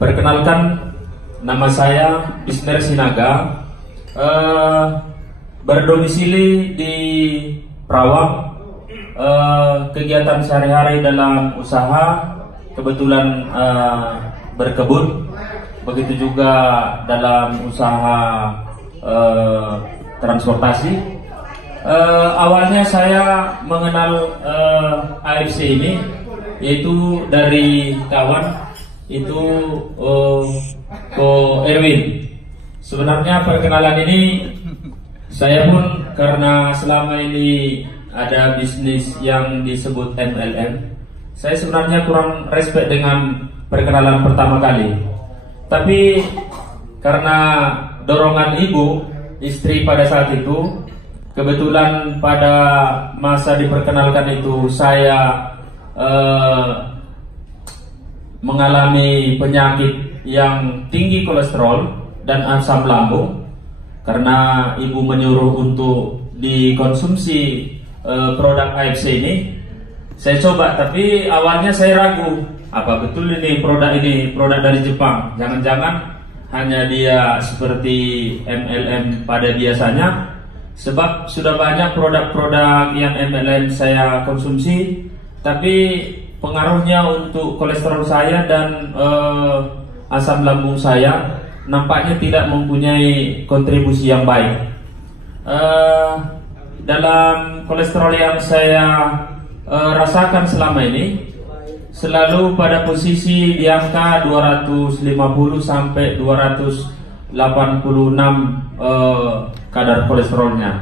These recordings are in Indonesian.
Perkenalkan, nama saya Bismer Sinaga, berdomisili di Perawang. Kegiatan sehari-hari dalam usaha, kebetulan berkebun, begitu juga dalam usaha transportasi. Awalnya saya mengenal AFC ini yaitu dari kawan itu Ko Erwin. Sebenarnya perkenalan ini saya pun karena selama ini ada bisnis yang disebut MLM, saya sebenarnya kurang respect dengan perkenalan pertama kali. Tapi karena dorongan ibu, istri pada saat itu, kebetulan pada masa diperkenalkan itu saya mengalami penyakit yang tinggi kolesterol dan asam lambung. Karena ibu menyuruh untuk dikonsumsi produk AFC ini, saya coba, tapi awalnya saya ragu, apa betul ini produk dari Jepang? Jangan-jangan hanya dia seperti MLM pada biasanya. Sebab sudah banyak produk-produk yang MLM saya konsumsi, tapi pengaruhnya untuk kolesterol saya dan asam lambung saya nampaknya tidak mempunyai kontribusi yang baik. Dalam kolesterol yang saya rasakan selama ini selalu pada posisi di angka 250 sampai 286 kadar kolesterolnya.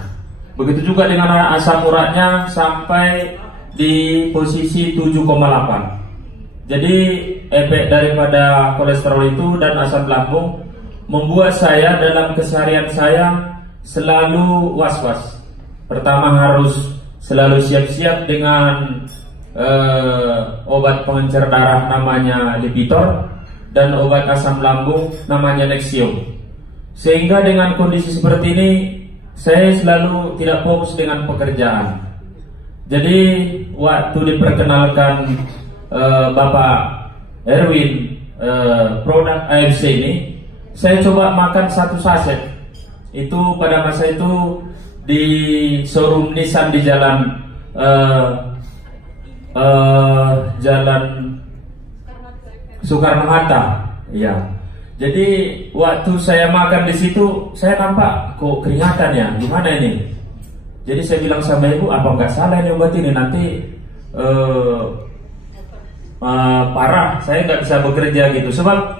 Begitu juga dengan asam uratnya sampai di posisi 7,8. Jadi efek daripada kolesterol itu dan asam lambung membuat saya dalam keseharian saya selalu was-was. Pertama, harus selalu siap-siap dengan obat pengencer darah namanya Lipitor dan obat asam lambung namanya Nexium. Sehingga dengan kondisi seperti ini saya selalu tidak fokus dengan pekerjaan. Jadi waktu diperkenalkan Bapak Erwin produk AFC ini, saya coba makan satu saset. Itu pada masa itu di showroom Nissan di jalan Soekarno-Hatta, ya. Jadi waktu saya makan di situ, saya nampak kok keringatan ya, gimana ini? Jadi saya bilang sama ibu, apa nggak salah ini obat ini, nanti parah, saya nggak bisa bekerja gitu. Sebab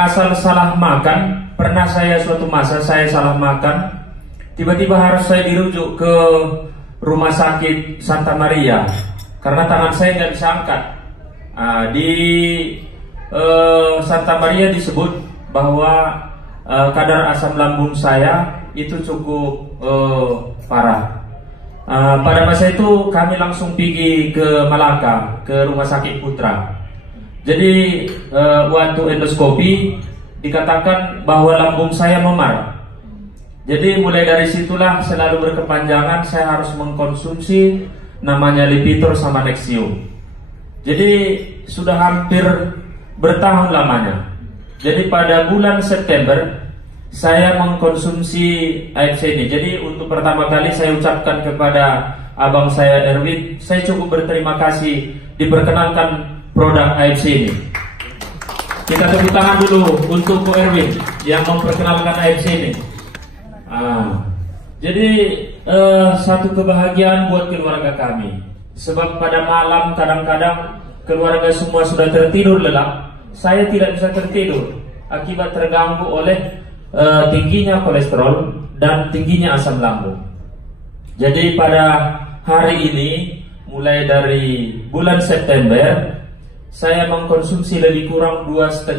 asal salah makan, pernah saya suatu masa saya salah makan, tiba-tiba harus saya dirujuk ke rumah sakit Santa Maria karena tangan saya nggak bisa angkat. Di Santa Maria disebut bahwa kadar asam lambung saya itu cukup parah. Pada masa itu kami langsung pergi ke Malaka, ke rumah sakit Putra. Jadi waktu endoskopi dikatakan bahwa lambung saya memar. Jadi mulai dari situlah selalu berkepanjangan saya harus mengkonsumsi namanya Lipitor sama Nexium. Jadi sudah hampir bertahun lamanya. Jadi pada bulan September saya mengkonsumsi AFC ini. Jadi untuk pertama kali saya ucapkan kepada abang saya Erwin, saya cukup berterima kasih diperkenalkan produk AFC ini. Kita tepuk tangan dulu untuk Ko Erwin yang memperkenalkan AFC ini. Jadi satu kebahagiaan buat keluarga kami. Sebab pada malam kadang-kadang keluarga semua sudah tertidur lelap, saya tidak bisa tertidur akibat terganggu oleh tingginya kolesterol dan tingginya asam lambung. Jadi pada hari ini, mulai dari bulan September, saya mengkonsumsi lebih kurang 2,5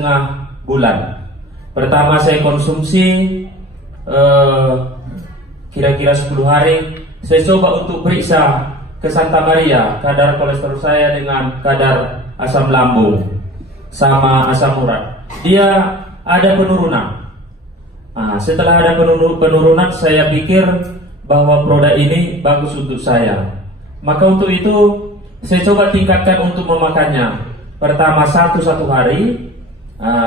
bulan. Pertama saya konsumsi kira-kira 10 hari. Saya coba untuk periksa ke Santa Maria kadar kolesterol saya dengan kadar asam lambung sama asam urat. Dia ada penurunan. Setelah ada penurunan, saya pikir bahwa produk ini bagus untuk saya. Maka untuk itu saya coba tingkatkan untuk memakannya. Pertama satu hari,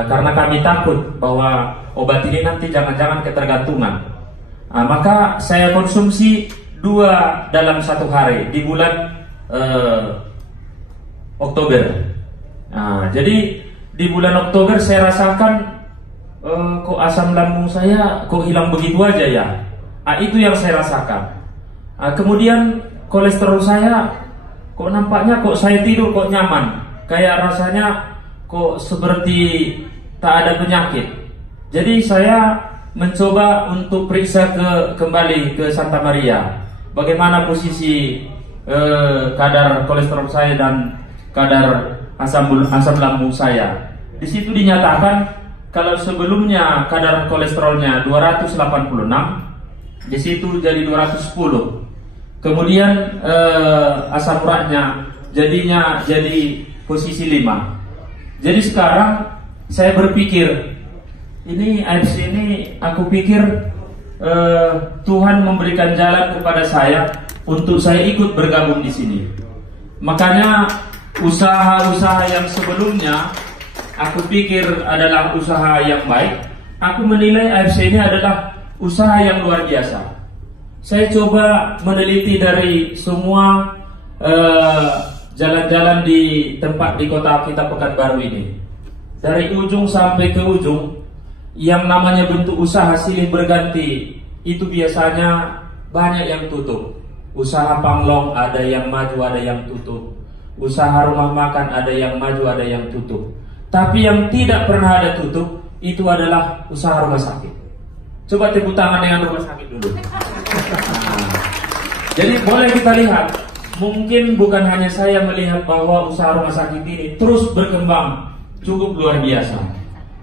karena kami takut bahwa obat ini nanti jangan-jangan ketergantungan. Maka saya konsumsi 2 dalam 1 hari di bulan Oktober. Jadi di bulan Oktober saya rasakan kok asam lambung saya kok hilang begitu aja ya. Itu yang saya rasakan. Kemudian kolesterol saya kok nampaknya kok saya tidur kok nyaman, kayak rasanya kok seperti tak ada penyakit. Jadi saya mencoba untuk periksa kembali ke Santa Maria, bagaimana posisi kadar kolesterol saya dan kadar asam lambung saya. Di situ dinyatakan kalau sebelumnya kadar kolesterolnya 286, di situ jadi 210. Kemudian asam uratnya jadinya jadi posisi 5. Jadi sekarang saya berpikir, ini AFC ini aku pikir Tuhan memberikan jalan kepada saya untuk saya ikut bergabung di sini. Makanya usaha-usaha yang sebelumnya aku pikir adalah usaha yang baik, aku menilai AFC ini adalah usaha yang luar biasa. Saya coba meneliti dari semua jalan-jalan di tempat di kota kita Pekanbaru ini, dari ujung sampai ke ujung, yang namanya bentuk usaha silih berganti itu biasanya banyak yang tutup. Usaha panglong ada yang maju, ada yang tutup. Usaha rumah makan ada yang maju, ada yang tutup. Tapi yang tidak pernah ada tutup itu adalah usaha rumah sakit. Coba tepuk tangan dengan rumah sakit dulu. Jadi boleh kita lihat, mungkin bukan hanya saya melihat bahwa usaha rumah sakit ini terus berkembang cukup luar biasa.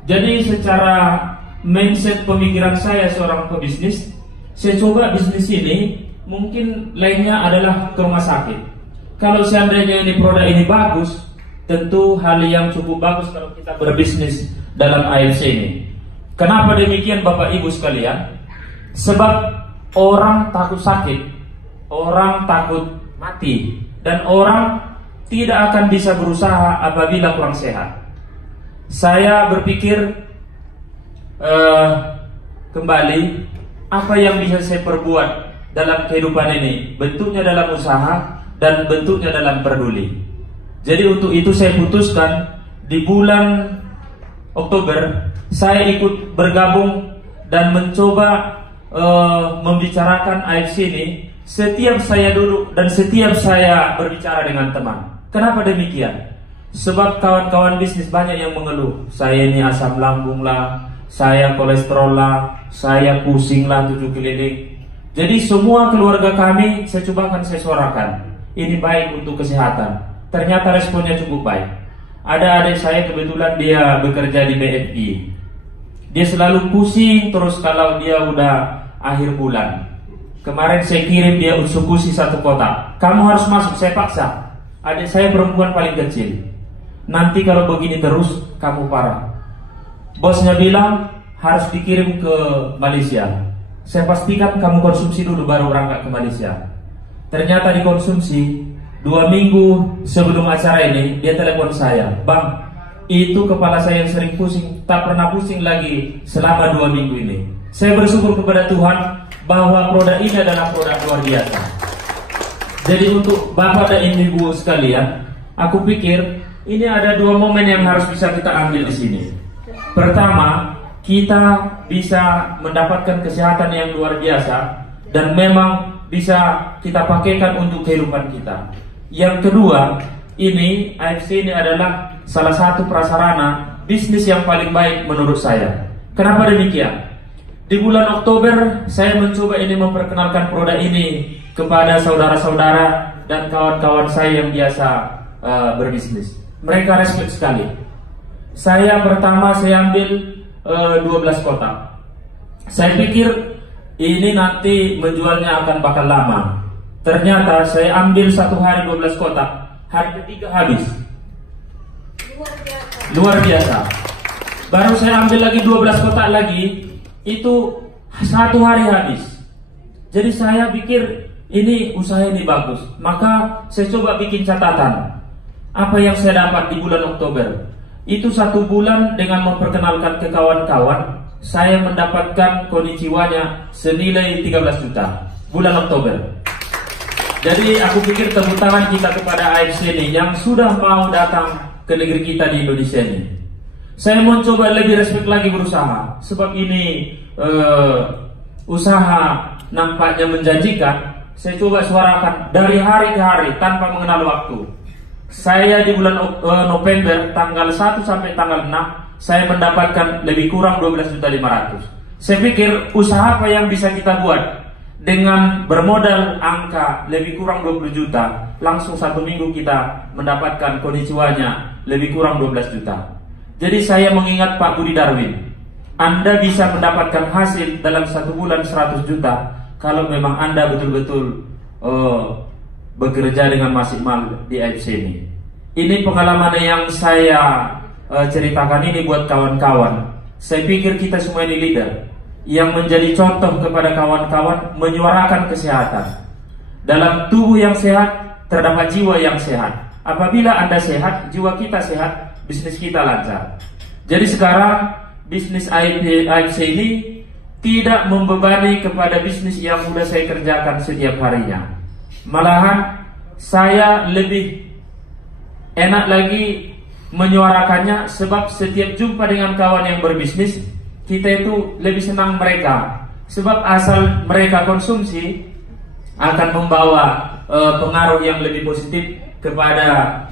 Jadi secara mindset pemikiran saya seorang pebisnis, saya coba bisnis ini mungkin lainnya adalah ke rumah sakit. Kalau seandainya ini produk ini bagus, tentu hal yang cukup bagus kalau kita berbisnis dalam AFC ini. Kenapa demikian Bapak Ibu sekalian? Sebab orang takut sakit, orang takut mati, dan orang tidak akan bisa berusaha apabila kurang sehat. Saya berpikir kembali, apa yang bisa saya perbuat dalam kehidupan ini? Bentuknya dalam usaha dan bentuknya dalam peduli. Jadi untuk itu saya putuskan di bulan Oktober saya ikut bergabung dan mencoba membicarakan AFC ini. Setiap saya duduk dan setiap saya berbicara dengan teman. Kenapa demikian? Sebab kawan-kawan bisnis banyak yang mengeluh, saya ini asam lambung lah, saya kolesterol lah, saya pusing lah 7 keliling. Jadi semua keluarga kami saya cobakan saya suarakan, ini baik untuk kesehatan. Ternyata responnya cukup baik. Ada adik saya kebetulan dia bekerja di BFI. Dia selalu pusing terus kalau dia udah akhir bulan. Kemarin saya kirim dia eksekusi 1 kotak. Kamu harus masuk, saya paksa. Adik saya perempuan paling kecil. Nanti kalau begini terus kamu parah. Bosnya bilang harus dikirim ke Malaysia. Saya pastikan kamu konsumsi dulu baru berangkat ke Malaysia. Ternyata dikonsumsi. 2 minggu sebelum acara ini dia telepon saya, "Bang, itu kepala saya yang sering pusing tak pernah pusing lagi selama 2 minggu ini." Saya bersyukur kepada Tuhan bahwa produk ini adalah produk luar biasa. Jadi untuk Bapak dan Ibu sekalian, aku pikir ini ada 2 momen yang harus bisa kita ambil di sini. Pertama, kita bisa mendapatkan kesehatan yang luar biasa dan memang bisa kita pakaikan untuk kehidupan kita. Yang kedua, ini AFC ini adalah salah satu prasarana bisnis yang paling baik menurut saya. Kenapa demikian? Di bulan Oktober saya mencoba ini memperkenalkan produk ini kepada saudara-saudara dan kawan-kawan saya yang biasa berbisnis. Mereka respect sekali. Saya pertama saya ambil 12 kotak. Saya pikir ini nanti menjualnya akan bakal lama. Ternyata saya ambil 1 hari 12 kotak. Hari ketiga habis. Luar biasa. Baru saya ambil lagi 12 kotak lagi. Itu 1 hari habis. Jadi saya pikir ini usaha ini bagus. Maka saya coba bikin catatan. Apa yang saya dapat di bulan Oktober? Itu 1 bulan dengan memperkenalkan ke kawan-kawan, saya mendapatkan konnichiwa-nya senilai 13 juta bulan Oktober. Jadi aku pikir tepuk tangan kita kepada AFC ini yang sudah mau datang ke negeri kita di Indonesia ini. Saya mau coba lebih respect lagi berusaha, sebab ini usaha nampaknya menjanjikan. Saya coba suarakan dari hari ke hari tanpa mengenal waktu. Saya di bulan November tanggal 1 sampai tanggal 6 saya mendapatkan lebih kurang 12.500.000. Saya pikir usaha apa yang bisa kita buat dengan bermodal angka lebih kurang 20 juta, langsung 1 minggu kita mendapatkan konnichiwa-nya lebih kurang 12 juta. Jadi saya mengingat Pak Budi Darwin, Anda bisa mendapatkan hasil dalam 1 bulan 100 juta kalau memang Anda betul-betul bekerja dengan maksimal di AFC ini. Ini pengalaman yang saya ceritakan ini buat kawan-kawan. Saya pikir kita semua ini leader yang menjadi contoh kepada kawan-kawan menyuarakan kesehatan. Dalam tubuh yang sehat terdapat jiwa yang sehat. Apabila Anda sehat, jiwa kita sehat, bisnis kita lancar. Jadi sekarang bisnis AFC ini tidak membebani kepada bisnis yang sudah saya kerjakan setiap harinya. Malahan saya lebih enak lagi menyuarakannya, sebab setiap jumpa dengan kawan yang berbisnis, kita itu lebih senang mereka, sebab asal mereka konsumsi akan membawa pengaruh yang lebih positif kepada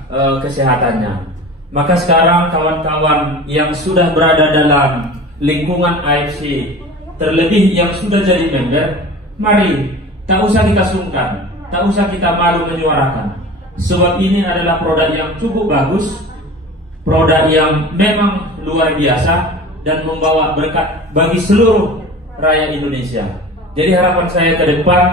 kesehatannya. Maka sekarang kawan-kawan yang sudah berada dalam lingkungan AFC, terlebih yang sudah jadi member, mari tak usah kita sungkan, tak usah kita malu menyuarakan, sebab ini adalah produk yang cukup bagus, produk yang memang luar biasa dan membawa berkat bagi seluruh rakyat Indonesia. Jadi harapan saya ke depan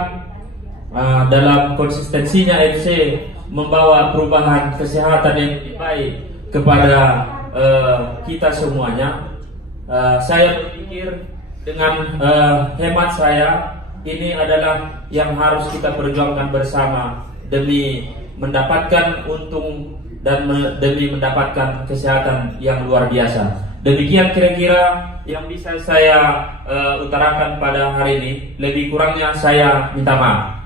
dalam konsistensinya AFC membawa perubahan kesehatan yang lebih baik kepada kita semuanya. Saya berpikir dengan hemat saya, ini adalah yang harus kita perjuangkan bersama demi mendapatkan untung dan demi mendapatkan kesehatan yang luar biasa. Demikian kira-kira yang bisa saya utarakan pada hari ini. Lebih kurangnya saya minta maaf.